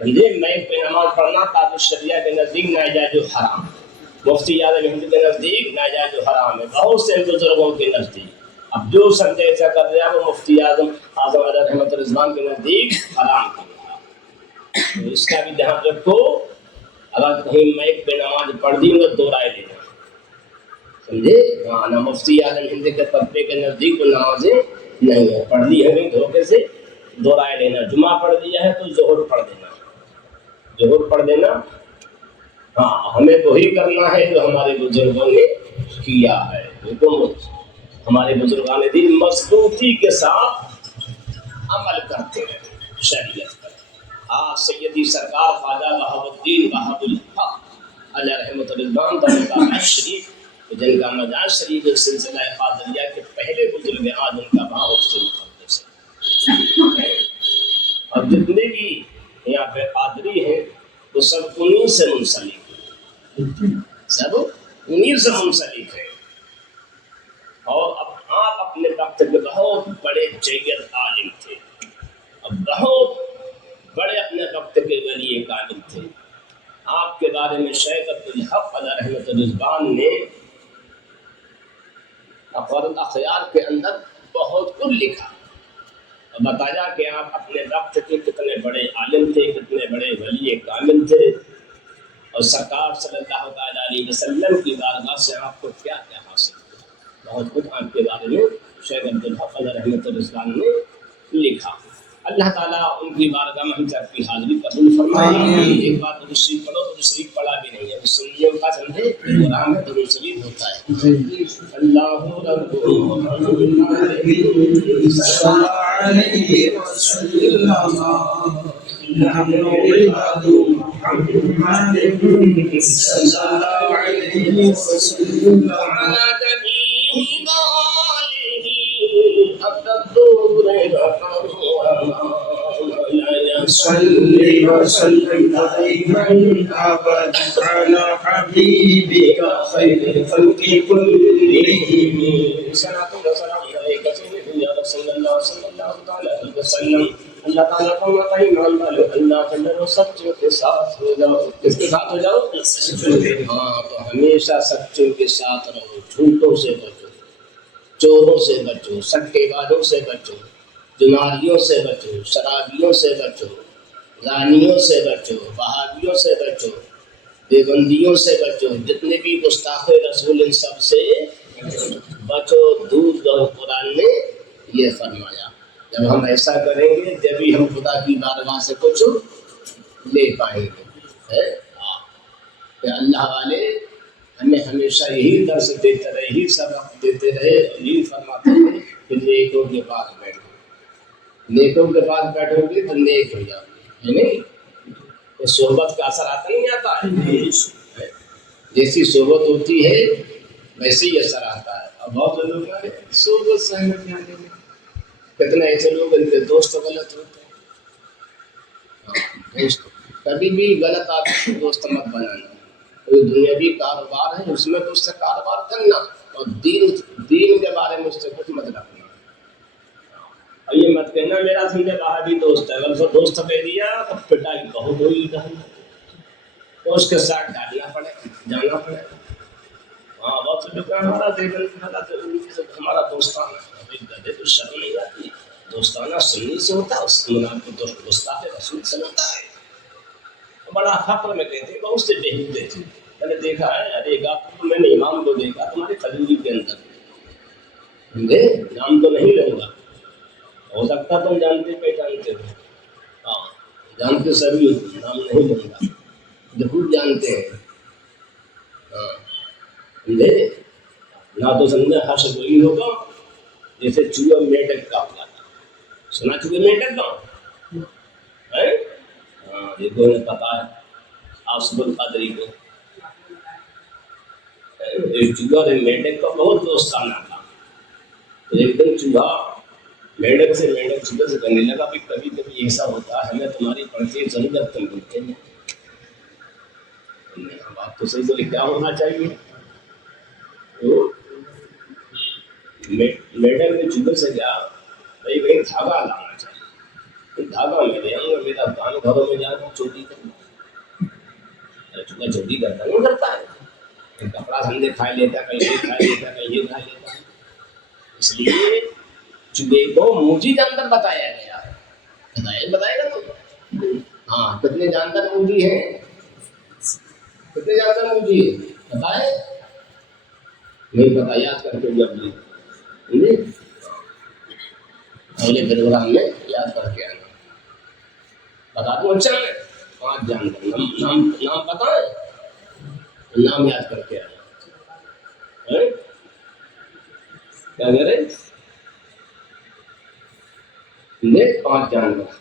سمجھے؟ میں پہ نماز پڑھنا تاج شریعہ کے نزدیک ناجائز و حرام، مفتی اعظم ہند کے نزدیک ناجائز و حرام ہے، بہت سے بزرگوں کے نزدیک۔ اب جو سمجھے ایسا کر رہا وہ مفتی اعظم رحمۃ رضوان کے نزدیک حرام کر رہا، تو اس کا بھی دھیان رکھو۔ اگر کہیں میک پہ نماز پڑھ دی تو دو رائے لینا، سمجھے؟ ہاں، نہ مفتی اعظم ہند کے طبقے کے نزدیک وہ نمازیں نہیں ہے، پڑھ لی ہے دھوکے سے دو رائے لینا، جمعہ پڑھ دیا ہے تو ظہر پڑھ دینا، ظہر پڑھ دینا۔ ہاں، ہمیں وہی کرنا ہے جو ہمارے بزرگوں نے کیا ہے، ہمارے بزرگان دین مضبوطی کے ساتھ عمل کرتے ہیں شریعت پر۔ سیدی سرکار خواجہ بہاء الدین بہاء الحق علیہ رحمۃ رضوان کا شریف، جن کا مزار شریف سلسلہ قادریہ کے پہلے بزرگ آج ان کا بہاء سے مقدس ہے، اور جتنے بھی یہاں پہ قادری ہیں وہ سب انہیں سے منسلک ہیں، سب انہیں سے منسلک ہیں، اور اب آپ اپنے وقت کے بہت بڑے جید عالم تھے، اب بہت بڑے اپنے وقت کے ولی کامل تھے۔ آپ کے بارے میں شیخ عبدالحق علیہ رحمۃ رضوان نے اقوال اخیار کے اندر بہت کچھ لکھا اور بتایا کہ آپ اپنے وقت کے کتنے بڑے عالم تھے، کتنے بڑے ولی کامل تھے، اور سرکار صلی اللہ تعالیٰ علیہ وسلم کی بارگاہ سے آپ کو کیا کیا حاصل ہوا، بہت کچھ آپ کے بارے میں شیخ عبدالحق علیہ رحمۃ رضوان نے لکھا۔ اللہ تعالیٰ ان کی بارگاہ میں ہم سب کی حاضری قبول فرمائے۔ ایک بات درود شریف پڑھو، درود شریف پڑھا بھی نہیں ہے، سنیوں کا سمجھے قرآن میں درود شریف ہوتا ہے۔ اللہ رب علیہ وسلم نحن عباد محمد صلی اللہ علیہ وسلم على نبیہ وآلہ حق الدور صلی وسلم دائما ابدا على حبیبک خیر الخلق كلهم صلاۃ و سلام علیک یا رسول اللہ صلی اللہ تعالی علیہ وسلم۔ اللہ تعالیٰ کو ایمان والو، اللہ کے ڈرو، سچوں کے ساتھ ہو جاؤ۔ کس کے ساتھ ہو جاؤ؟ ہاں، تو ہمیشہ سچوں کے ساتھ رہو، جھوٹوں سے بچو، چوروں سے بچو، سٹے بازوں سے بچو، جناریوں سے بچو، شرابیوں سے بچو، رانیوں سے بچو، وہابیوں سے بچو، دیوبندیوں سے بچو، جتنے بھی گستاخ رسول ان سب سے بچو، دور دو۔ قرآن نے یہ فرمایا، جب ہم ایسا کریں گے جبھی ہم خدا کی بارگاہ سے کچھ لے پائیں گے۔ کہ اللہ والے ہمیں ہمیشہ یہی درس دیتے رہے، یہی سبق دیتے رہے، یہی فرماتے رہے کہ نیکوں کے پاس بیٹھو، نیکوں کے پاس بیٹھو گے تو نیک ہو جاؤ گے، ہے نہیں؟ تو صحبت کا اثر آتا نہیں آتا ہے؟ جیسی صحبت ہوتی ہے ویسے ہی اثر آتا ہے۔ اور بہت لوگ صحبت سے ہمیں کیا لینا، کتنے ایسے لوگ ان کے دوست غلط ہوتے ہیں۔ دوست کبھی بھی غلط آدمی کو دوست مت بنانا، کوئی دنیاوی کاروبار ہے اس میں تو اس سے کاروبار کرنا، اور دین کے بارے میں اس سے کچھ مت رکھنا، اور یہ مت کہنا میرا سمجھے باہر بھی دوست ہے، اگر اس کو دوست کہہ دیا تو پٹائی بہت ہوئی تو اس کے ساتھ ڈالنا پڑے، جانا پڑے۔ ہاں، بہت سے لوگ ہمارا دوستانہ، گدے تو شرم نہیں آتی، دوستانہ سنی سے ہوتا ہے، اس کو گستاخ رسول سمجھتا ہے، بڑا فخر میں کہتے ہیں بہت سے بہودے تھے، میں نے دیکھا ہے، ایک آپ میں نے امام کو دیکھا تمہاری کھجوری کے اندر، سمجھے؟ نام تو نہیں لوں گا، ہو سکتا تم جانتے پہچانتے ہو، ہاں جانتے سبھی ہو، نام نہیں لوں گا، ضرور جانتے ہیں، ہاں سمجھے؟ نہ تو سمجھے ہر سے وہی ہوگا جیسے چوہا میڈک کا ہوگا، سنا چوہے میڈک کا ہے؟ ہاں، یہ کو نے پتا ہے آصف القادری کو، ایک چوہا میڈک کا بہت دوستانہ تھا، ایک دن چوہا میڈک سے کرنے لگا کہ کبھی کبھی ایسا ہوتا ہے ہمیں تمہاری پڑتی ضرورت تم بولتے ہیں، بات تو صحیح بولے، کیا ہونا چاہیے؟ میڈک نے چوہے سے کیا بھائی دھاگا لانا چاہیے، دھاگا میں لے آؤں گا، میرا کام گھروں میں جا کر چوری کرنا، چونکہ چوری کرتا نہیں کرتا ہے، کپڑا دھندے کھا لیتا، کہیں یہ کھا لیتا، کہیں یہ کھا لیتا، اس لیے چوہے کو موجی کے اندر بتایا گیا ہے، بتائے گا تو ہاں کتنے جانور موجی ہیں، کتنے جانور موجی ہیں بتائے، نہیں پتا، یاد کر کے جب اگلے پروگرام میں یاد کر کے آنا، بتا دوں اچھا ہے 5 جانور، نام پتا ہے، نام یاد کر کے آنا، کیا کرے 5 جانور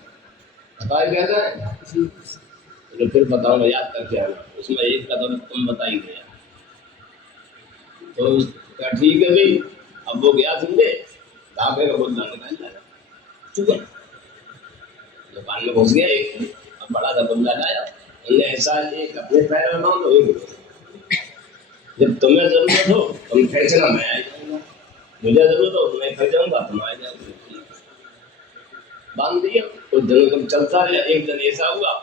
بتایا گیا تھا، تو پھر بتاؤں گا، یاد کر کے آنا، اس میں ایک کا تو تم بتا ہی گیا، تو کیا ٹھیک ہے بھائی، اب وہ گیا سمجھے دھاگے کا بول نکال لایا، چکا دکان میں گھس گیا ایک، اب بڑا سا بندہ لایا، انہوں نے ایسا ایک اپنے پیر میں باندھو، ایک جب تمہیں ضرورت ہو تم کھینچنا، میں آ جاؤں گا، مجھے ضرورت ہو تو میں کھینچاؤں گا، تم آ جاؤ گے، باندھ دیا، کچھ دنوں تک چلتا رہا، ایک دن ایسا ہوا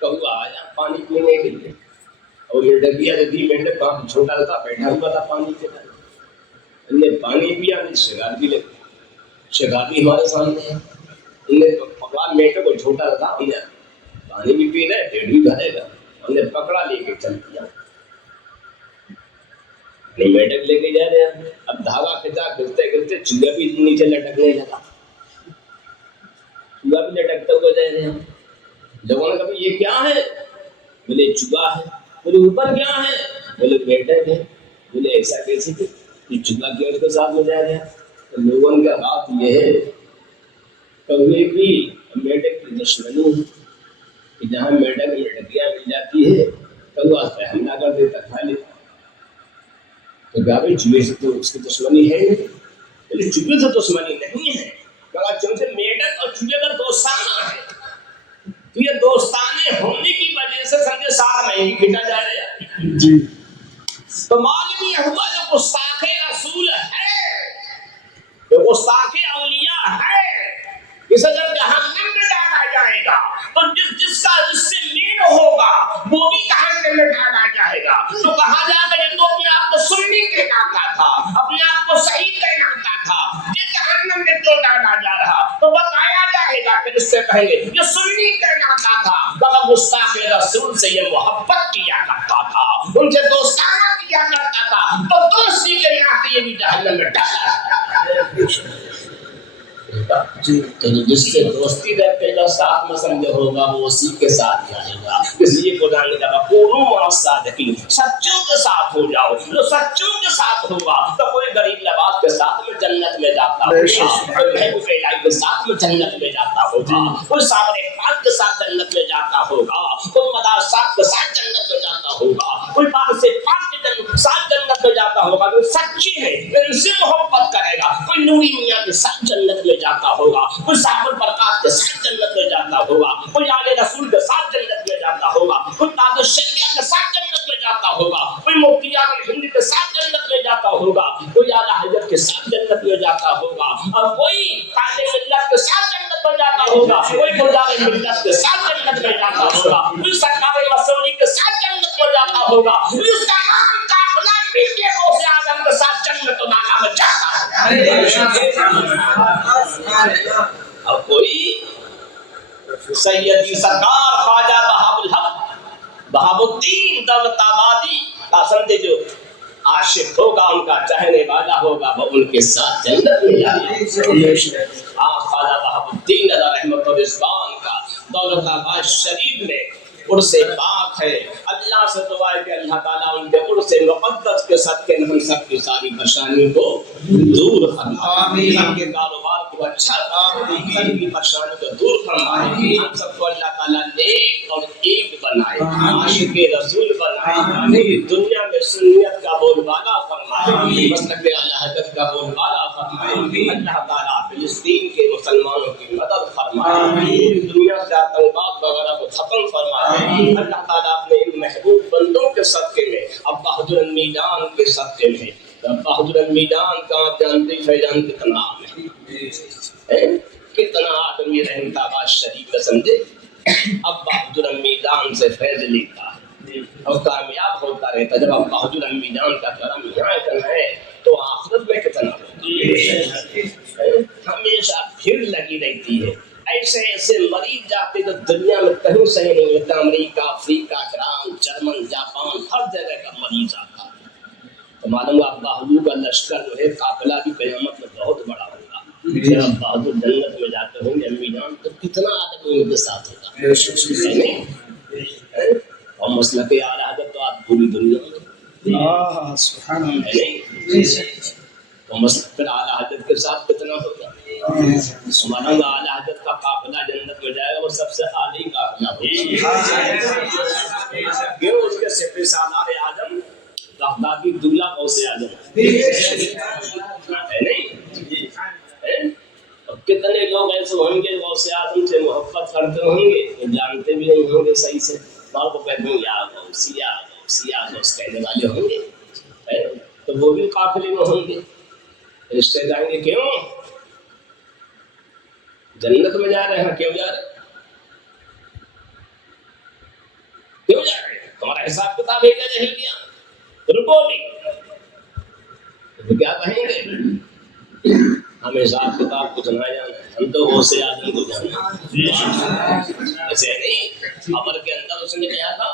کہوا آیا پانی پینے کے لیے، اور مینڈک دیا تو 2 منٹ کام چھوٹا تھا بیٹھا ہوا تھا پانی کے پاس، ہم نے پانی پیا، شکار بھی لگی، شکار بھی ہمارے سامنے ہے، ہم نے پکڑا مینڈک کو، چھوٹا تھا، ہم نے پانی بھی پی رہے پیٹ بھی بھرے گا، ہم نے پکڑا لے کے چل دیا، مینڈک لے کے جا رہے ہیں، اب دھاگا کھینچا، کھینچتے کھینچتے چوہا بھی نیچے لٹکنے لگا، چوہا بھی لٹکتا ہوا جا رہے ہیں، لوگوں نے کہا یہ کیا ہے، بولے چوہا ہے، بولے اوپر کیا ہے، بولے مینڈک ہے، بولے ایسا کیسے کہ یہ چوہا کیوں اس کے ساتھ میں جا رہے ہیں، تو لوگوں کا بات یہ ہے کوے کی مینڈک کی دشمنی ہے کہ جہاں مینڈکیاں مل جاتی ہے کوا اس پہ حملہ کر دیتا، کھا لیتا، تو کہا بھائی چوہے سے تو اس کی دشمنی ہے نہیں، بولے چوہے سے دشمنی نہیں ہے، کہا چونکہ مینڈک اور چوہے کا دوستانہ ہے، تو یہ دوستانے ہونے کی وجہ سے سمجھے 7 مہینے کھینچا جا رہا ہے جی، تو معلوم یہ ہوا جو گستاخ رسول ہے، جو گستاخ اولیاء ہے، اسے جب جہنم میں ڈالا جائے گا تو جس کا اس سے میل ہوگا وہ بھی جہنم میں ڈالا جائے گا، تو کہا جائے گا یہ تو اپنے آپ کو سنی کہلاتا تھا، اپنے آپ کو صحیح کہلاتا تھا، یہ جہنم میں کیوں ڈالا جا رہا، تو بتایا جائے گا پھر اس سے پہلے یہ سنی کہلاتا تھا، مگر گستاخ رسول سے یہ محبت کیا کرتا تھا، ان سے دوستانہ کیا کرتا تھا، تو دوستی کے ناطے یہ بھی جہنم میں ڈالا جی، تو جس سے دوستی رہتے گا ساتھ میں سمجھے ہوگا وہ اسی کے ساتھ جائے گا، اس لیے قرآن نے کہا کونوا مع الصادقین، سچوں کے ساتھ ہو جاؤ، جو سچوں کے ساتھ ہوگا تو کوئی غریب لباس کے ساتھ میں جنت میں جاتا ہوگا، کوئی محبوب الہی کے ساتھ میں جنت میں جاتا ہوگا، کوئی صابر پاک کے ساتھ جنت میں جاتا ہوگا، کوئی مدار صاحب کے ساتھ جنت میں جاتا ہوگا، کوئی پاک سے پاک کے ساتھ جنت میں جاتا ہوگا، کوئی سچی ہے ان سے محبت کرے گا، کوئی نوری میاں کے ساتھ جنت میں جاتا ہوگا، کوئی صاحب البرکات کے ساتھ جنت میں جاتا ہوگا، کوئی آل رسول کے ساتھ جنت میں جاتا ہوگا، کوئی تاج الشریعہ کے ساتھ جنت میں جاتا ہوگا، کوئی مفتی ہند کے ساتھ جنت میں جاتا ہوگا، کوئی اعلیٰ حضرت کے ساتھ جنت میں جاتا ہوگا، اور کوئی قائد ملت کے ساتھ جنت میں جاتا ہوگا، کوئی گلزار ملت کے ساتھ جنت میں جاتا ہوگا، کوئی سرکار مسعودی کے ساتھ جنت میں جاتا ہوگا، اس تمام قافلہ مل کے غوث اعظم کے ساتھ جنت و نعیم میں جاتا ہوگا، اور کوئی سیدی سرکار خواجہ بہاء الحق بہاء الدین دولت آبادی کا سمجھے جو عاشق ہوگا، ان کا چاہنے والا ہوگا، وہ ان کے ساتھ جنت میں جائے گا۔ خواجہ بہاء الدین علیہ رحمت و رضوان کا دولت آباد شریف میں عرس پاک ہے، اللہ سے دعا ہے کہ اللہ تعالیٰ ان کے عرس مقدس کے صدقے ہم سب کی ساری پریشانیوں کو دور فرمائے، ہم کے کاروبار کو اچھا فرمائے، ہم کی پریشانیوں کو دور فرمائے، ہم سب کو اللہ تعالیٰ نیک اور ایک بنائے، عاشق رسول بنائے، دنیا میں سنت کا بول بالا فرمائے، مسلک اعلیٰ حضرت کا بول بالا فرمائے، اللہ تعالیٰ فلسطین کے مسلمانوں کی مدد فرمائے، دنیا سے آتنکواد وغیرہ کو ختم فرمائے، اللہ تعالیٰ اپنے ان محبوب بندوں کے صدقے میں، اب بہادر المیدان کے صدقے میں، اب بہادر المیدان کا آپ جانتے فیضان کتنا ہے، کتنا سمجھے؟ اب بہادر امی جان سے فیض لیتا ہے اور کامیاب ہوتا رہتا. جب اب بہادر امی جان کا کرم یہاں اتنا ہے تو آخرت میں کتنا ہوگا. ہمیشہ بھیڑ لگی رہتی ہے. ایسے ایسے مریض جاتے جو دنیا میں کہیں صحیح نہیں ہوتا. امریکہ، افریقہ، ایران، جرمن، جاپان، ہر جگہ کا مریض آتا ہے. تو معلوم ابا حضور کا لشکر جو ہے قافلہ بھی قیامت میں بہت بڑا ہوگا. جب ابا حضور جنت میں جاتے ہوں گے امی جان تو کتنا آدمی ان کے ساتھ ہوگا. اور مسلک اعلیٰ حضرت تو آج پوری دنیا میں سبحان اللہ. تو مسلک اعلیٰ حضرت کے ساتھ کتنا ہوگا. معلوم اعلیٰ حضرت کا قافلہ جنت میں جائے گا وہ سب سے اعلیٰ قافلہ ہوگا. کیوں؟ اس کے سپہ سالار اعظم بغدادی دلہ غوث اعظم ہے نہیں. اور کتنے لوگ ایسے ہوں گے غوث اعظم سے محبت کرتے ہوں گے وہ جانتے بھی نہیں ہوں گے صحیح سے. ماں کو کہتے ہیں یا غوثیا غوثیا غوث کہنے والے ہوں گے تو وہ بھی قافلے میں ہوں گے. رشتے جائیں گے کیوں؟ جنت میں جا رہے ہیں. کیوں جا رہے ہیں؟ کیوں جا رہے ہیں؟ تمہارا حساب کتاب ہے کیا جہل کیا رکو بھی تو کیا کہیں گے؟ ہم حساب کتاب کچھ نہ جانا ہے. ہم تو غوث اعظم کو جانا ہے. ایسے نہیں خبر کے اندر اس نے کیا تھا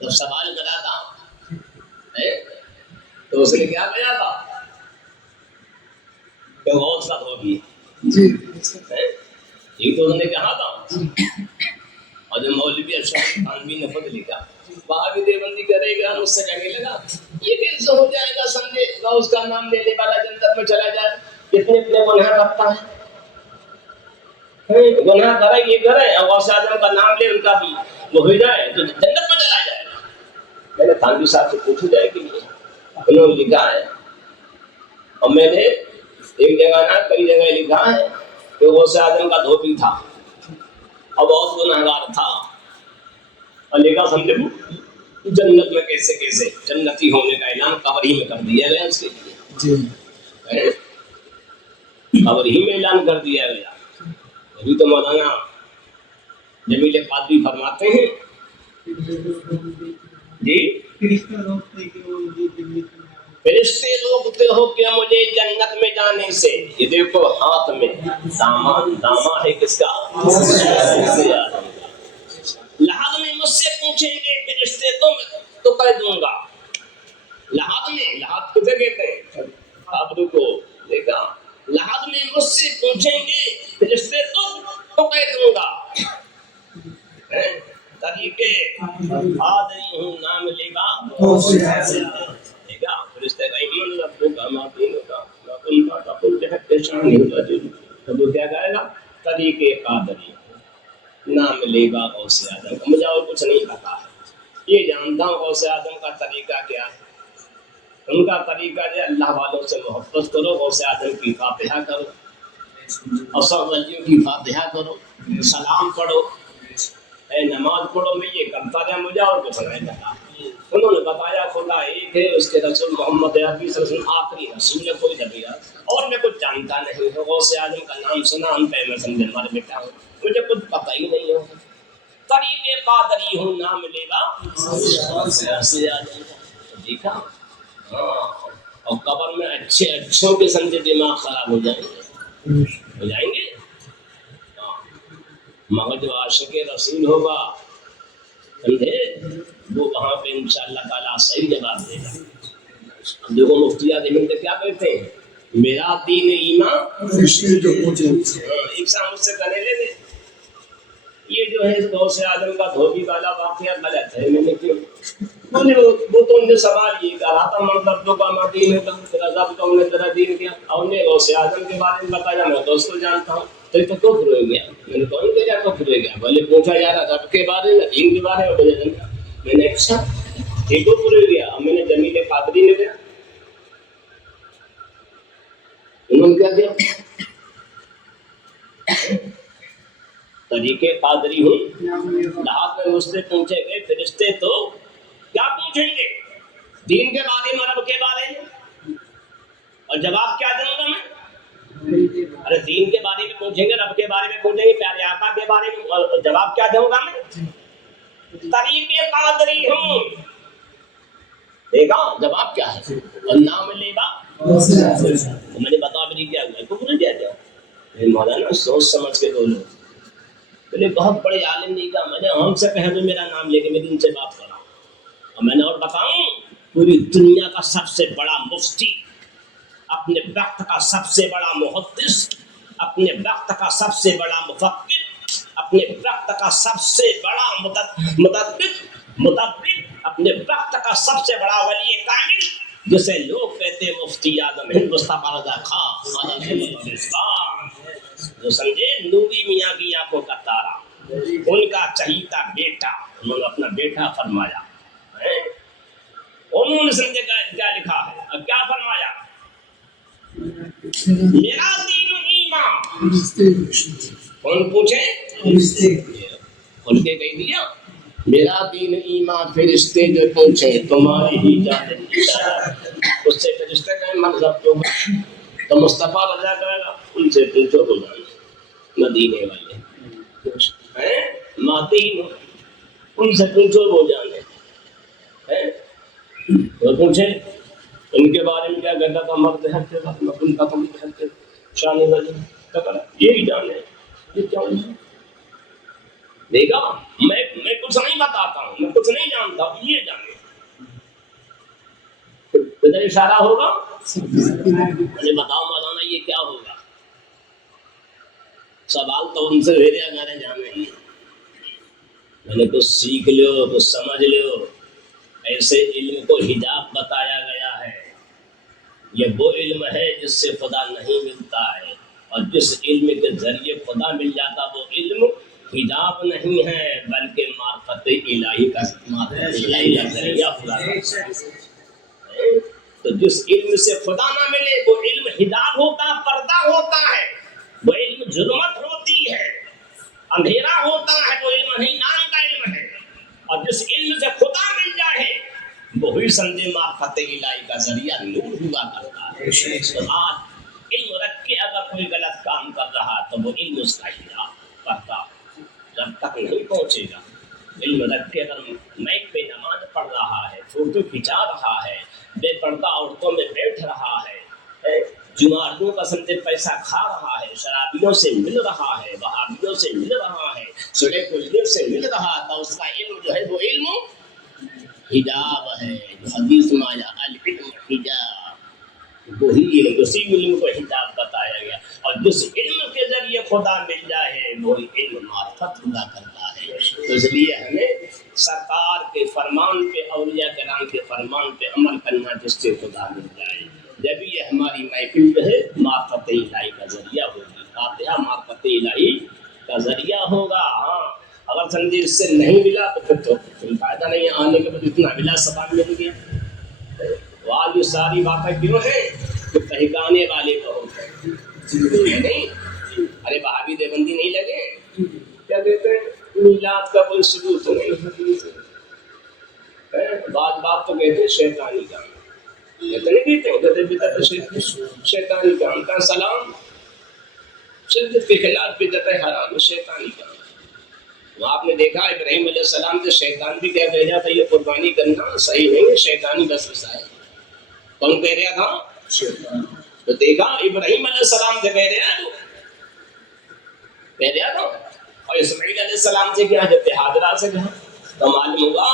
جب سوال کرا تھا تو اس نے کیا کہا تھا کہ غوث کا دھوبی. یہ تو اس نے کہا تھا. اور جو مولوی اشرف تھانوی نے خود لکھا وہاں بھی دیوبندی کرے گا مجھ سے کہنے لگا یہ کیسے ہو جائے گا سمجھے غوث کا نام لینے والا جنت میں چلا جائے. کتنے اتنے گناہ کرتا ہے گناہ کرے یہ کرے اور غوث اعظم کا نام لے ان کا بھی وہ ہو جائے تو جنت میں چلا جائے گا. میں نے تھانوی صاحب سے پوچھا جائے کہ انہوں نے لکھا ہے اور میں نے ایک جگہ نہ کئی جگہ لکھا ہے کہ غوث اعظم کا دھوبی تھا اور بہت گنہگار تھا اور لکھا سمجھے جنت میں کیسے کیسے جنتی ہونے کا اعلان قبر ہی میں کر دیا گیا. اس کے لیے قبر ہی میں اعلان کر دیا گیا. ابھی تو مولانا جمیل قادری فرماتے ہیں جی فرشتے روکتے ہو کہ مجھے جنت میں جانے سے. یہ دیکھو ہاتھ میں دامہ ہے کس کا؟ لحاظ میں مجھ سے پوچھیں گے فرشتے تو کہہ دوں گا. لحاظ کسے کہتے ہیں؟ آپ کو دیکھا لحاظ میں مجھ سے پوچھیں گے فرشتے تو کہہ دوں گا. طریقے آدمی ہوں نام لے گا فرشتے کا ایمان ربو کا ماتین کا ان کا تقل جہت کے شان ہوگا. تو وہ کیا کہے گا طریقے قادری نام لے گا غوث اعظم کا. مجھے اور کچھ نہیں پتا ہے. یہ جانتا ہوں غوث اعظم کا طریقہ کیا ہے. ان کا طریقہ جو اللہ والوں سے محبت کرو غوث اعظم کی فاتحہ کرو اور سب ولیوں کی فاتحہ کرو سلام پڑھو نماز پڑھو. میں یہ کرتا رہا مجھے اور کچھ نہیں پتا. انہوں نے بتایا خدا ایک ہے اس کے رسول محمد عربی صلی اللہ علیہ وسلم آخری رسول ہے کوئی نبی اور میں کچھ جانتا نہیں ہوں. غوث اعظم کا نام سنا ہم پہ میں سمجھے مر بیٹا ہوں مجھے کچھ پتہ ہی نہیں ہو. طریقے قادری ہوں نام لے گا غوث اعظم کا. دیکھا اور قبر میں اچھے اچھوں کے سمجھے دماغ خراب ہو جائیں گے مگر جو عاشق رسول ہوگا سمجھے وہ وہاں پہ انشاءاللہ تعالیٰ صحیح جواب دے گا. دیکھو مفتی اعظم کیا کہتے ہیں میرا دین ایمان ایک سام سے کہنے لے یہ جو ہے غوث اعظم کا دھوبی والا واقعہ غلط ہے. میں نے کیوں وہ تو ان سے سوال یہ کہا تھا مردوں کا مدین ہے رضا کا انہیں تیرا دین کیا اور انہیں غوث اعظم کے بارے میں بتایا میں تو اس کو جانتا ہوں. تو یہ تو کفر ہو گیا. میں نے کہا کیا کفر ہو گیا بھلے پوچھا جا رہا رب کے بارے میں دین کے بارے میں نے اچھا یہ کفر ہو گیا. اور میں نے جمیل قادری نے کیا انہوں نے کیا کیا طریقے قادری ہوں لحاظ میں مجھ سے پوچھے گئے فرشتے تو کیا پوچھیں گے دین کے بارے میں رب کے بارے میں اور جواب کیا دوں گا میں ارے دین کے بارے میں پوچھیں گے، رب کے بارے میں پوچھیں گے، پیارے آقا کے بارے میں جواب کیا دوں گا میں؟ طریقے قادری ہوں، دیکھا جواب کیا ہے؟ اور نام لیبا میں نے بتا بھی نہیں کیا ہوا ہے، تو مجھے کیا کیا مولانا سوچ سمجھ کے بولو، میں نے بہت بڑے عالم نہیں کہا، میں نے ہم سے کہہ دو میرا نام لے کے میں ان سے بات کر رہا ہوں، اور میں نے اور بتاؤں پوری دنیا کا سب سے بڑا مفتی، اپنے وقت کا سب سے بڑا محدث، اپنے وقت کا سب سے بڑا مفکر، اپنے وقت کا سب سے بڑا مدبر، اپنے وقت کا سب سے بڑا ولی کامل، جسے لوگ کہتے ہیں مفتی اعظم ہند مصطفیٰ رضا خان، جو سمجھے نوری میاں کی آنکھوں کا تارا، ان کا چہیتا بیٹا، انہوں نے اپنا بیٹا فرمایا، انہوں نے سمجھے کیا لکھا ہے اور کیا فرمایا؟ میرا دین ایمان، کون پوچھے؟ ان کے کہہ دیا میرا دین ایمان، فرشتے جو پوچھے تمہاری ہی جانب اشارہ، اس سے فرشتے کہیں مذہب جو تو مصطفیٰ رضا کہے گا ان سے پوچھو بلانا مدینے والے ہیں ماتین، ان سے پوچھو وہ جانے ہیں، وہ پوچھے ان کے بارے میں کیا کہتا تھا، مرد ہے کہ ان کا تم ہے شان وجہ یہ بھی جانے، یہ کیا دیکھا میں کچھ نہیں بتاتا ہوں، میں کچھ نہیں جانتا ہوں، یہ جانے ادھر اشارہ ہوگا، میں بتاؤ مولانا یہ کیا ہوگا؟ سوال تو ان سے بھیجا میرے جانے ہی، میں نے کچھ سیکھ لو، کچھ سمجھ لو، ایسے علم کو حجاب بتایا گیا ہے، یہ وہ علم ہے جس سے خدا نہیں ملتا ہے، اور جس علم کے ذریعے خدا مل جاتا وہ علم حجاب نہیں ہے بلکہ معرفت الہی کا ذریعہ خدا ہے۔ تو جس علم سے خدا نہ ملے وہ علم حجاب ہوتا، پردہ ہوتا ہے، وہ علم ظلمت ہوتی ہے، اندھیرا ہوتا ہے، وہ علم نہیں نام کا علم ہے، اور جس علم سے خدا مل جائے وہی سمجھے معرفت الہی کا ذریعہ نور ہوا کرتا ہے۔ تو آج علم رکھ کے اگر کوئی غلط کام کر رہا تو وہ علم اس کا حجاب کرتا، جب تک نہیں پہنچے گا۔ علم رکھ کے اگر میک پہ نماز پڑھ رہا ہے، فوٹو کھنچا رہا ہے، بے پردہ عورتوں میں بیٹھ رہا ہے، جمعراتوں کا سمجھے پیسہ کھا رہا ہے، شرابیوں سے مل رہا ہے، وہابیوں سے مل رہا ہے، سڑے کلیر سے مل رہا تھا، اس کا علم جو ہے وہ علم حجاب ہے، جو حدیث میں آیا العلم حجاب، وہی علم، اسی علم کو حجاب بتایا گیا، اور جس علم کے ذریعے خدا مل جائے وہی علم معرفت خدا کرتا ہے۔ تو اس لیے ہمیں سرکار کے فرمان پہ، اولیاء کرام کے فرمان پہ عمل کرنا جس سے خدا مل جائے، جب یہ ہماری محفل جو ہے معرفت الہی کا ذریعہ ہوگی، فاتحہ معرفت الہی کا ذریعہ ہوگا۔ ہاں اگر سمجھے اس سے نہیں ملا تو پھر تو فائدہ نہیں ہے، آنے کے بعد اتنا ملا سوال مل گیا۔ وہ آج یہ ساری باتیں کیوں ہیں کہ پہچانے والے بہت ہیں، نہیں ارے وہابی دیوبندی نہیں لگے، کیا کہتے ہیں میلاد کا کوئی ثبوت نہیں، بات تو کہتے ہیں شیطانی کام، کہتے نہیں کہتے شیطانی کام کا سلام شدت کے خلاف بدعت حرام، شیطانی کام۔ وہ آپ نے دیکھا ابراہیم علیہ السلام سے شیطان بھی کیا کہہ رہا تھا، یہ قربانی کرنا صحیح نہیں ہے، شیطانی بس ہے، کون کہہ رہا تھا؟ تو دیکھا ابراہیم علیہ السلام سے کہہ رہا تھا، اور اسماعیل علیہ السلام سے کیا، جب حاضرہ سے کہا تو معلوم ہوا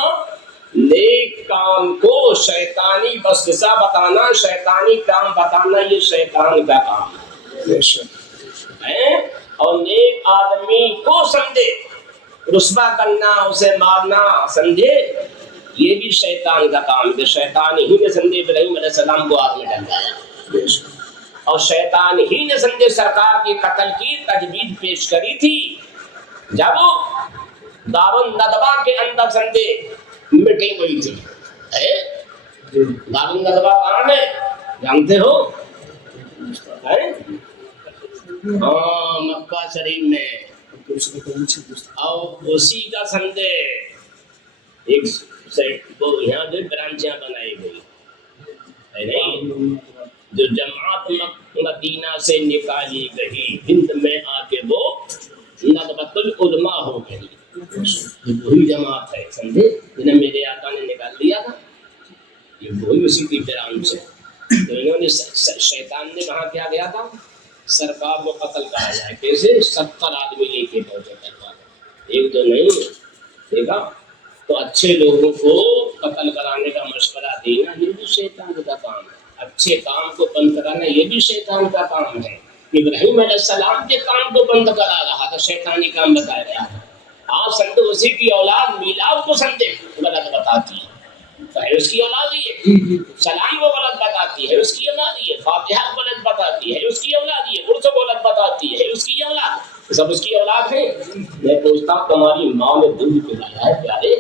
نیک کام کو شیطانی وسوسہ بتانا، شیطانی کام بتانا یہ شیطان کا کام ہے، اور نیک آدمی کو سمجھے رسوا کرنا، اسے مارنا سمجھے یہ بھی شیطان کا کام ہے۔ شیطان ہی نے سمجھے ابراہیم علیہ السلام کو آگ میں ڈلوایا، اور شیطان ہی نے سمجھے سرکار کی قتل کی تجویز پیش کری تھی، جب دارالندوا کے اندر سمجھے میٹنگ ہوئی تھی۔ دارالندوا کہاں ہے جانتے ہو؟ ہاں مکہ شریف میں، اور اسی کا سمجھے ایک وہ یہاں جو برانچیاں بنائی گئی ہے نہیں، جو جماعت مدینہ سے نکالی گئی ہند میں آ کے وہ ندوۃ العلماء ہو گئی. یہ وہی جماعت ہے سمجھے جنہیں میرے آقا نے نکال دیا تھا. یہ وہی اسی کی پیران سے تو انہوں نے شیطان نے وہاں کیا گیا تھا سرکار کو قتل کرایا جائے. کیسے 70 آدمی لے کے پہنچے دربار ایک دو نہیں دیکھا. تو اچھے لوگوں کو قتل کرانے کا مشورہ دینا یہ بھی شیطان کا کام ہے. اچھے کام کو بند کرانا یہ بھی شیطان کا کام ہے. ابراہیم علیہ السلام کے کام کو بند کرا رہا تھا شیطانی کام بتایا گیا. آپ سنت وسیع کی اولاد میلاد کو سنتے غلط بتاتی ہے ہے اس کی اولاد ہی ہے. سلام کو غلط بتاتی ہے اس کی اولاد ہی ہے. فاتحہ کو غلط بتاتی ہے اس کی اولاد ہی ہے. عرس کو غلط بتاتی ہے اس کی اولاد سب اس کی اولاد ہے. میں پوچھتا ہوں تمہاری ماں نے دودھ پلایا ہے پیارے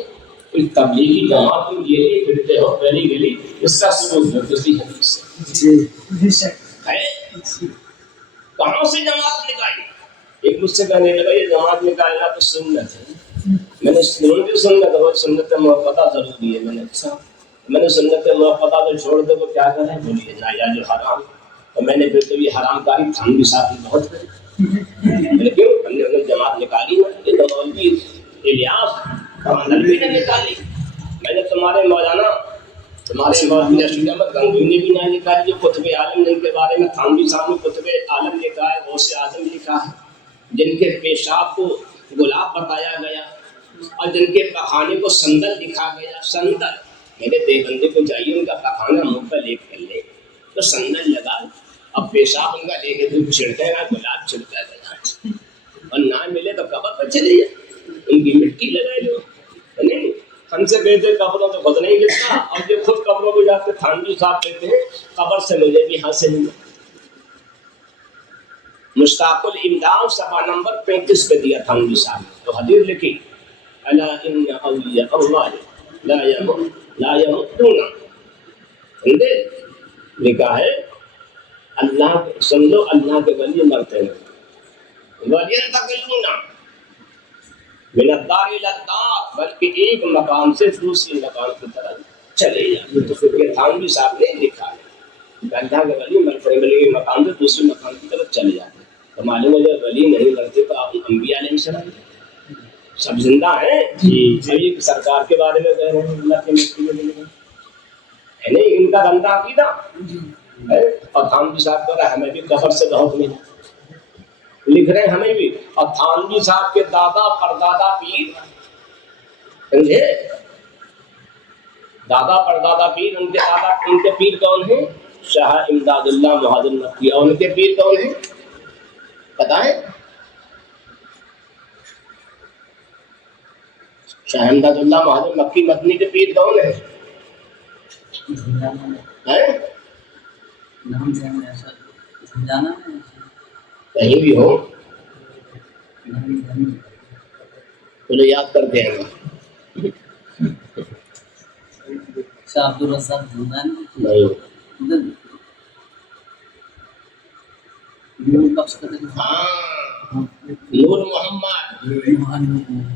کوئی تبلیغی جماعت تم یہ پھرتے ہو پہلی گلی اس کا ثبوت ہے کسی حدیث سے ہے. کہاں سے جماعت نکالی؟ ایک مجھ سے کہنے لگا یہ جماعت نکالنا تو سنت ہے. میں نے سنت موقع ضروری ہے. میں نے سنت موقع تو چھوڑ دے تو کیا کریں بولیے ناجائز حرام. تو میں نے پھر کبھی حرام کاری تھام بھی ساتھی بہت کرے کیوں ہم نے جماعت نکالی یہ مولوی الیاس نبی نے نکالی. میں نے تمہارے مولانا تمہارے مولوی رشید احمد گنگوئی نے بھی نہ نکالی. جو قطب عالم جن کے بارے میں تھانوی صاحب نے قطب عالم لکھا ہے غوث اعظم لکھا ہے جن کے پیشاب کو گلاب بتایا گیا اور جن کے پخانے کو سندل دکھا گیا. سندل میرے دیوبندی کو چاہیے ان کا پخانہ منہ پر لے کر لے تو سندل لگا اب پیشاب ان کا لے کے دھوپ چھڑکے گا گلاب چھڑکا گیا اور نہ ملے تو قبر پر چلے جائے ان کی مٹی لگائے لو. نہیں ہم سے کہتے قبروں تو خود نہیں ملتا اور یہ خود قبروں کو جاتے تھانوی صاحب کہتے ہیں قبر سے ملے بھی ہاں سے ملے. مشتاق الامداد صفحہ نمبر 35 پہ دیا تھانوی صاحب نے تو حدیث لکھی الا ان اولیاء اللہ لا یموتون. سمجھے لکھا ہے اللہ سمجھو اللہ کے ولی مرتے ہیں وَلْيَنْتَقِلُونَ مِنَ الدَّارِ إِلَى الدَّارِ بلکہ ایک مقام سے دوسری مقام کی طرف چلے جائیں. تو پھر یہ تھانوی صاحب نے لکھا ہے اللہ کے ولی مرتے ہیں بلکہ ایک مقام سے دوسری مقام کی طرف چلے جاتے ہیں. تو معلوم ہے جب ولی نہیں مرتے تو آپ انبیاء علیہ السلام سب زندہ ہیں. ایک سرکار کے بارے میں کہہ رہے ہیں اللہ کے مٹی میں ملے ہے نہیں ان کا گندہ عقیدہ ہے. اور تھانوی صاحب کہہ رہا ہے ہمیں بھی قبر سے بہت ملا لکھ رہے ہیں ہمیں بھی. اور تھانوی صاحب کے دادا پردادا پیر سمجھے دادا پردادا پیر ان کے پیر کون ہیں شاہ امداد اللہ مہاجر مکی. اور ان کے پیر کون ہیں بتائیں شاہ امداد اللہ مہاجر مکی مدنی کے پیر کون ہیں کہیں بھی ہو تو یاد کرتے ہیں عبد الرزاق زندانی نور محمد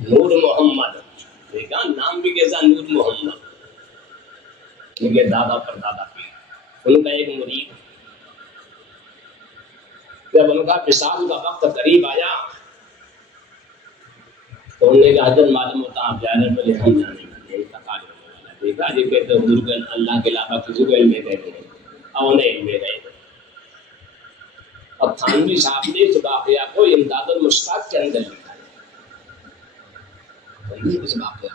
نور محمد دیکھا نام بھی کیسا نور محمد. ان کے دادا پر دادا پیر ان کا ایک مرید جب ان کا وصال کا وقت قریب آیا تو انہوں نے کہا حضرت معلوم ہوتا آپ جانے والے ہم جانے والے انتقال ہونے والا. دیکھا یہ کہتے حضور کے اللہ کے علاوہ کسی کو علم میں گئے نہیں اور انہیں علم میں گئے. اور تھانوی صاحب نے اس واقعہ کو امداد المشتاق کے اندر لکھا ہے اس واقعہ.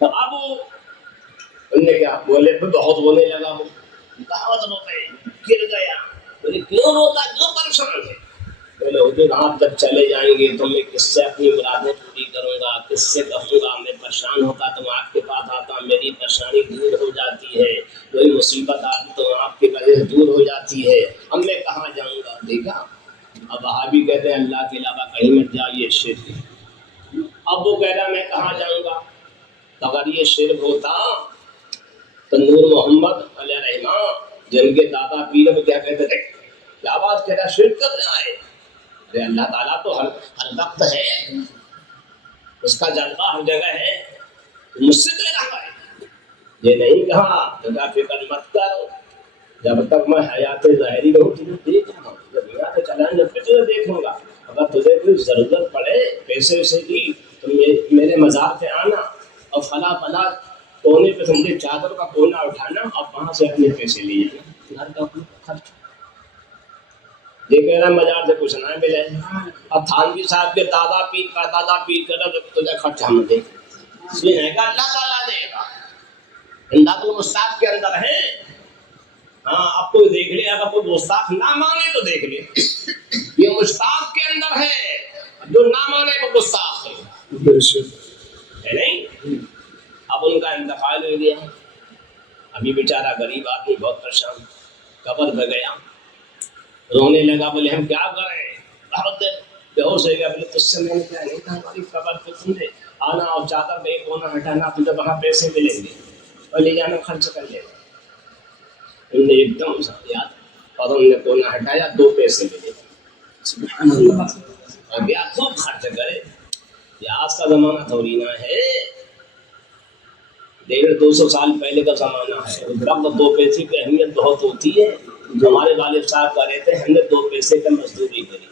تو اب انہوں نے کیا بولے بہت رونے لگا وہ بہت روتے گر گیا. بولے کیوں روتا کیوں پریشان ہے؟ بولے حضور آپ جب چلے جائیں گے تو میں کس سے اپنی مرادیں پوری کروں گا کس سے کہوں گا. میں پریشان ہوتا تو آپ کے پاس آتا میری پریشانی دور ہو جاتی ہے. کوئی مصیبت آتی تو آپ کی وجہ سے دور ہو جاتی ہے. اب میں کہاں جاؤں گا. دیکھا اب وہابی کہتے ہیں اللہ کے علاوہ کہیں مت جائیے شرک. اب وہ کہہ رہا میں کہاں جاؤں گا. تو اگر یہ شرک ہوتا تو نور محمد علیہ رحمٰ جن کے دادا پیر کو کیا کہتے تھے کیا بات کہہ رہا شرک کر رہا ہے. اللہ تعالیٰ تو ہر وقت ہے اس کا جلوہ ہر جگہ ہے مجھ سے کہہ رہا ہے یہ نہیں کہا جگہ فکر مت کرو جب تک میں حیات ظاہری رہوں تجھے دیکھ رہا ہوں، جب دنیا سے چلا جب پھر تجھے دیکھوں گا. اگر تجھے کوئی ضرورت پڑے پیسے ویسے کی تو میرے مزار پہ آنا اور فلاں فلاں کونے پہ سمجھے چادر کا کونا اٹھانا اور وہاں سے اپنے پیسے لے جانا، گھر کا خرچ. یہ کہہ رہا مزار سے کچھ نہ ملے. اب تھانوی صاحب کے دادا پیر کر تجھے خرچ ہم دے، یہ ہے گا اللہ تعالیٰ دے گا. اللہ تو مستاق کے اندر ہے. ہاں اب کوئی دیکھ لے، اگر کوئی مستاق نہ مانے تو دیکھ لے، یہ مستاق کے اندر ہے، جو نہ مانے وہ مستاق ہے نہیں. اب ان کا انتقال ہو گیا. ابھی بیچارہ غریب آدمی بہت پریشان، قبر پہ گیا، رونے لگا. بولے ہم کیا کریں، بہت بے ہوش ہو گیا. بولے تجھ سے میں نے کیا نہیں تھا، ہماری قبر پہ سمجھے آنا اور چادر پہ ایک کونا ہٹانا، تجھے وہاں پیسے ملیں گے اور لے جانا خرچ کر لے. انہوں نے ایک دم یاد اور انہوں نے کونا ہٹایا، 2 پیسے ملے سبحان اللہ، اور گیا خوب خرچ کرے. یہ آج کا زمانہ تھوڑی نہ ہے، 150-200 سال پہلے کا زمانہ ہے. اس وقت 2 پیسے کی اہمیت بہت ہوتی ہے. ہمارے والد صاحب کہہ رہے تھے ہم نے 2 پیسے کا مزدوری کری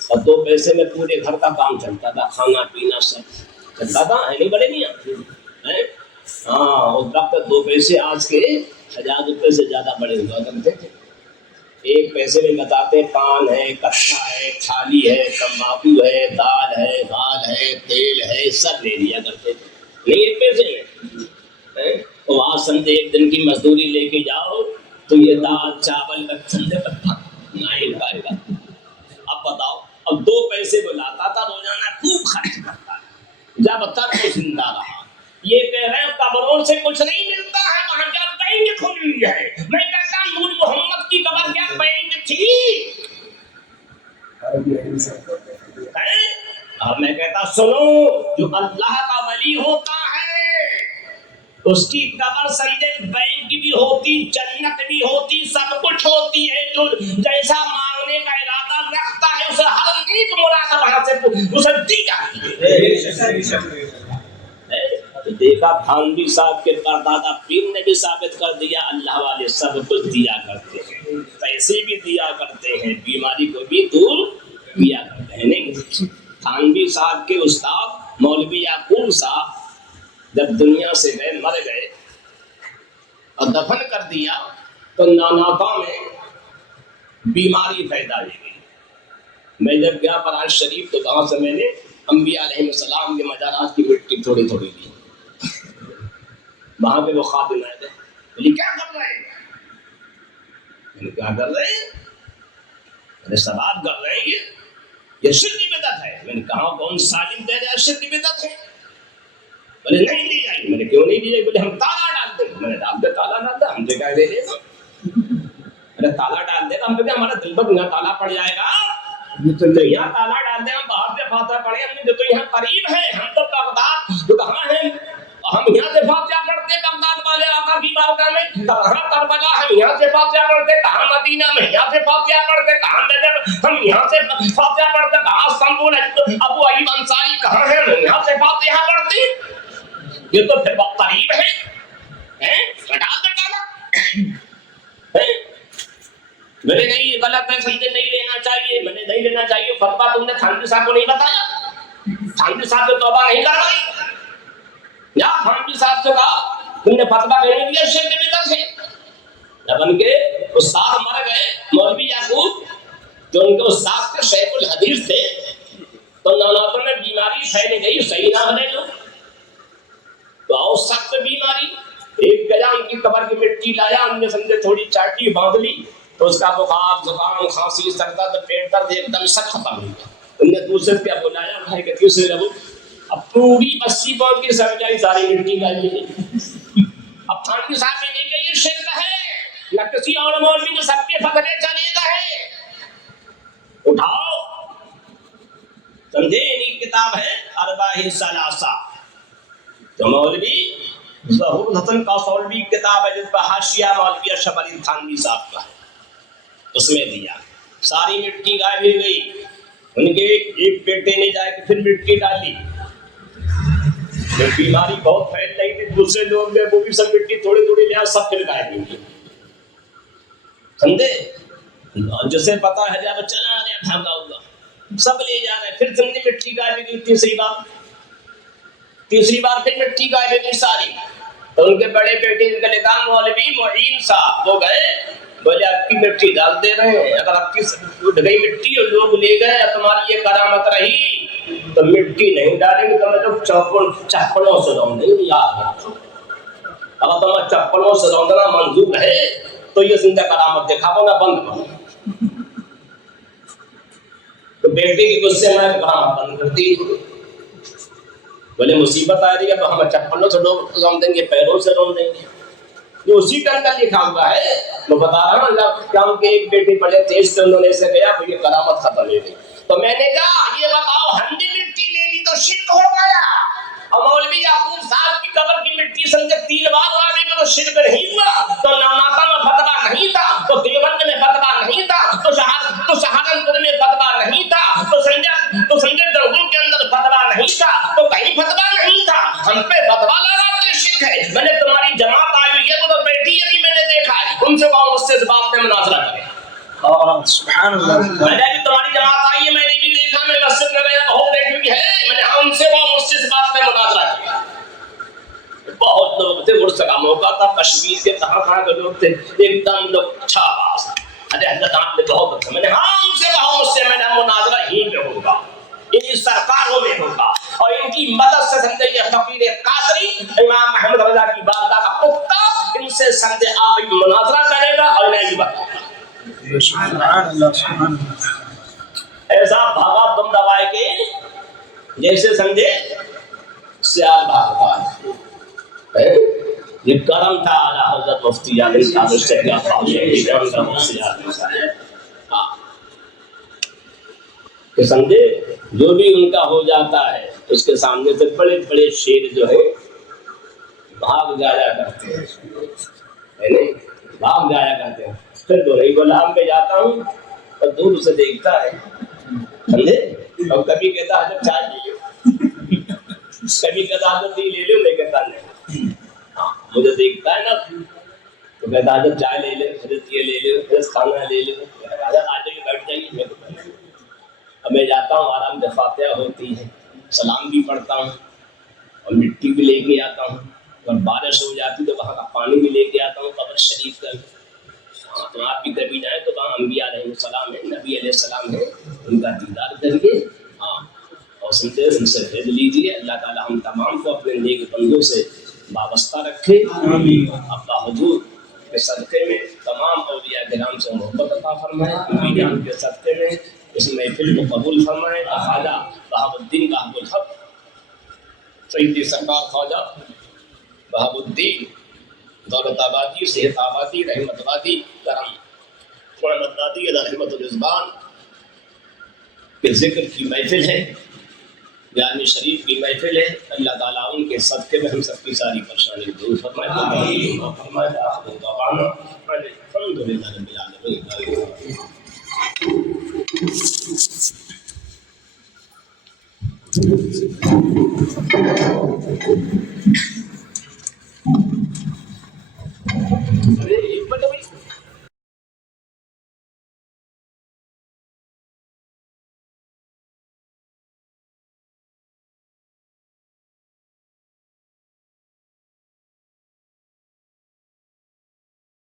اور 2 پیسے میں پورے گھر کا کام چلتا تھا، کھانا پینا سب چلتا تھا. ہے نہیں بڑے میاں؟ ہاں اس وقت 2 پیسے آج کے 1000 روپے سے زیادہ بڑے ہوا کرتے تھے. 1 پیسے میں بتاتے پان ہے، کٹھا ہے، تھالی ہے، تمباکو ہے، دال ہے، دال ہے، تیل ہے، سب لے لیا کرتے تھے. نہیں 1 پیسے میں تو وہاں سمجھے 1 دن کی مزدوری لے کے جاؤ تو یہ دال چاول کا سمجھے نہیں پائے گا. اب بتاؤ، اب 2 پیسے وہ لاتا تھا روزانہ، خوب خرچ کرتا ہے جب تک وہ زندہ رہا. یہ کہہ رہے ہیں قبروں سے کچھ نہیں ملتا ہے، وہاں کیا بینک کھلی ہوئی ہے. میں کہتا ہوں نور محمد کی قبر کیا بینک تھی؟ اور میں کہتا سنو، جو اللہ کا ولی ہوتا ہے اس کی قبر سمجھے بینک بھی ہوتی، جنت بھی ہوتی، سب کچھ ہوتی ہے. جو جیسا مانگنے کا ارادہ رکھتا ہے اسے ہر نیک مراد وہاں سے اسے دی جاتی ہے. دیکھا تھانوی صاحب کے پردادا پیر نے بھی ثابت کر دیا اللہ والے سب کچھ دیا کرتے ہیں، پیسے بھی دیا کرتے ہیں، بیماری کو بھی دور کیا کرتے ہیں. نہیں تھانوی صاحب کے استاد مولوی یعقوب صاحب جب دنیا سے گئے، مر گئے اور دفن کر دیا تو ناناپا میں بیماری پیدا ہو گئی. میں جب گیا پراج شریف تو وہاں سے میں نے انبیاء علیہ السلام کے مزارات کی مٹی تھوڑی تھوڑی دی. وہاں پہ وہ خادم آئے تھے، بولی کیا کر رہے ہیں؟ میں نے کیا کر رہے ہیں؟ میں نے ثواب کر رہے ہیں، یہ شرک بدعت ہے. میں نے کہا کون سالم دے رہا شرک بدعت ہے؟ بولے نہیں لی جائے. میں نے کیوں نہیں لی جائے؟ بولے ہم تالا ڈال دیں. میں نے ڈال دے تالا ڈال دے، ہم سے کیا لے لے گا؟ میں نے تالا ڈال دے گا، ہم سے ہمارا دل پر یہاں تالا پڑ جائے گا. تو یہاں تالا ڈال دیں، ہم باہر سے فاتحہ پڑھیں، ہم نے تو یہاں قریب ہے، ہم تو بغداد تو کہاں ہیں، ہم یہاں سے فاتحہ پڑھتے بغداد والے آقا کی بارگاہ میں، کہاں کربلا، ہم یہاں سے فاتحہ پڑھتے کہاں مدینہ میں، یہاں سے فاتحہ پڑھتے کہاں نجف، ہم یہاں سے فاتحہ پڑھتے کہاں استنبول، ابو ایوب انصاری کہاں ہیں، ہم یہاں سے فاتحہ پڑھتے. یہ تو پھر بہت قریب ہے. ڈال دے ڈالا. میں نے نہیں، یہ غلط ہے، سجدے نہیں لینا چاہیے. میں نے نہیں لینا چاہیے. فتویٰ تم نے تھانوی صاحب کو نہیں بتایا؟ تھانوی صاحب سے توبہ نہیں کروائی یا تھانوی صاحب سے کہا تم نے فتویٰ نہیں دیا شرک بدعت ہے؟ جب ان کے استاد مر گئے مولوی یعقوب جو ان کے استاد کے شیخ الحدیث تھے تو ناناپور میں بیماری پھیل گئی، صحیح نہ بنے لوگ بہت سخت بیماری. ایک گیا ان کی قبر کی مٹی لایا، ان نے سمجھے تھوڑی چاٹی باندھ لی تو اس کا بخار، زکام، کھانسی، سر درد، پیٹ درد ایک دم سب ختم ہو گیا. ان نے دوسرے کیا بلایا، بھائی کہ دوسرے لوگ اب پوری بستی پہنچ کے سر جائی ساری مٹی کا لیے. اب تھانوی صاحب نے نہیں کہ یہ شرک ہے، نہ کسی اور مولوی نے سب کے فتوے چلے گئے. اٹھاؤ سمجھے، انہی کتاب ہے اربعہ ثلاثہ تو مولوی ظہور الحسن کاسولوی کتاب ہے جس پر حاشیہ مولوی اشرف علی تھانوی صاحب کا ہے، اس میں دیا. ساری مٹی غائب ہو گئی. ان کے ایک بیٹے نے جا کے پھر مٹی ڈالی، بیماری بہت پھیل رہی تھی، دوسرے لوگ نے وہ بھی سب مٹی تھوڑی تھوڑی لیا، سب پھر غائب ہو گئی. سمجھے؟ جسے پتا ہے جب چلا رہے بھاگا ہوا سب لے جا رہے، پھر سمجھے مٹی گائے گی تیسری بار پھر مٹی گائے گی ساری. تو ان کے بڑے بیٹے کا نکاح مولوی معین صاحب وہ گئے، بولے آپ کی مٹی ڈال دے رہے ہیں، اگر آپ کی اٹھ گئی مٹی اور لوگ لے گئے تمہاری یہ کرامت رہی تو مٹی نہیں ڈالیں گے، تمہیں لوگ چپلوں سے رون دیں گے. یاد رکھو اگر تمہیں چپلوں سے روندنا منظور ہے تو یہ زندہ کرامت دکھاؤ نہ بند کرو. تو بیٹے کی غصے میں کرامت بند کر دی. بولے مصیبت آ رہی ہے تو ہم چپلوں سے رون دیں گے، پیروں سے رون دیں گے. یہ اسی کے اندر لکھا ہوا ہے. میں بتا رہا ہوں اللہ کیا ان کے ایک بیٹے بڑے تیز تھے، انہوں نے سے گیا تو یہ کرامت ختم ہو گئی. تو میں نے کہا یہ بتاؤ ہنڈی مٹی لے لی تو شرک ہو گیا، اور مولوی یعقوب صاحب کی قبر کی مٹی سمجھے 3 بار مارنے میں تو شرک نہیں ہوا، تو ناناتا میں فتویٰ نہیں تھا، تو دیوبند میں فتویٰ نہیں تھا، تو سہارنپور میں فتویٰ نہیں تھا، تو سنجے درگو کے اندر فتویٰ نہیں تھا، تو کہیں فتویٰ نہیں تھا. ہم پہ فتویٰ لگاتے شرک ہے. میں نے تمہاری جماعت آئی ہوئی ہے وہ تو بیٹھی ہے، میں نے دیکھا ہے، ان سے کہو مجھ سے اس بات میں مناظرہ کرے. سبحان اللہ. میں نے تمہاری جماعت آئی ہے، میں نے بھی دیکھا، میں مسجد میں گیا بہت بیٹھی ہوئی ہے، میں نے ان سے کہو مجھ سے اس بات میں مناظرہ کیا. بہت لوگ تھے، عرس کا موقع تھا، کشمیر کے کہاں کے لوگ تھے، ایک دم لوگ چھا باز. ارے حضرت آپ نے بہت اچھا. میں نے ان سے کہا مجھ سے میں نے مناظرہ ہی میں ہوگا، ان کی سرکاروں میں ہوگا، اور ان کی مدد سے سمجھے یہ فقیر قادری امام محمد رضا کی بارگاہ کا پختہ، ان سے سمجھے آپ مناظرہ کرے گا اور انہیں بتائے گا. سبحان اللہ. سبحان اللہ. ایسا بھاگا تم دوائے کے جیسے سمجھے سیال بھاگتا ہے. یہ کرم تھا اعلیٰ حضرت مفتی عالم صاحب سے کیا کہ سمجھے جو بھی ان کا ہو جاتا ہے اس کے سامنے سے بڑے بڑے شیر جو ہے بھاگ جایا کرتے ہیں، بھاگ جایا کرتے ہیں. پھر دورئی غلام پہ جاتا ہوں اور دور سے دیکھتا ہے سمجھے، اور کبھی کہتا ہے چائے لے لو، کبھی کہتا ہے ٹی لے لو، میں کہتا نہیں. مجھے دیکھتا ہے نا تو کہتا ہے چائے لے لو، حضرت یہ لے لو، حضرت کھانا لے لو، حضرت آ جائیے بیٹھ جائیے. میں تو اب میں جاتا ہوں، آرام سے فاتحہ ہوتی ہے، سلام بھی پڑھتا ہوں اور مٹی بھی لے کے آتا ہوں، اور بارش ہو جاتی تو وہاں کا پانی بھی لے کے آتا ہوں قبر شریف کا. تو آپ بھی کبھی جائیں تو وہاں انبیاء علیہ السلام ہے، نبی علیہ السلام ہے، ان کا دیدار کریے اور سمجھے ان سے بھیج لیجیے. اللہ تعالیٰ ہم تمام کو اپنے نیک بندوں سے وابستہ رکھے. اپنا حضور کے صدقے میں تمام اولیاء کرام سے محبت عطا فرمائے. نبی جان کے صدقے میں اس محفل کو قبول فرمائے. خواجہ بہاء الدین بہاء الحق سیدی سرکار خواجہ بہاء الدین دولت آبادی، صحت آبادی، رحمت آبادی، کرم رحمت آبادی، رحمت الرضوان کے ذکر کی محفل ہے، جامع شریف کی محفل ہے. اللہ تعالیٰ ان کے صدقے میں ہم سب کی ساری پریشانی دور فرمائے. الحمدللہ رب العالمین.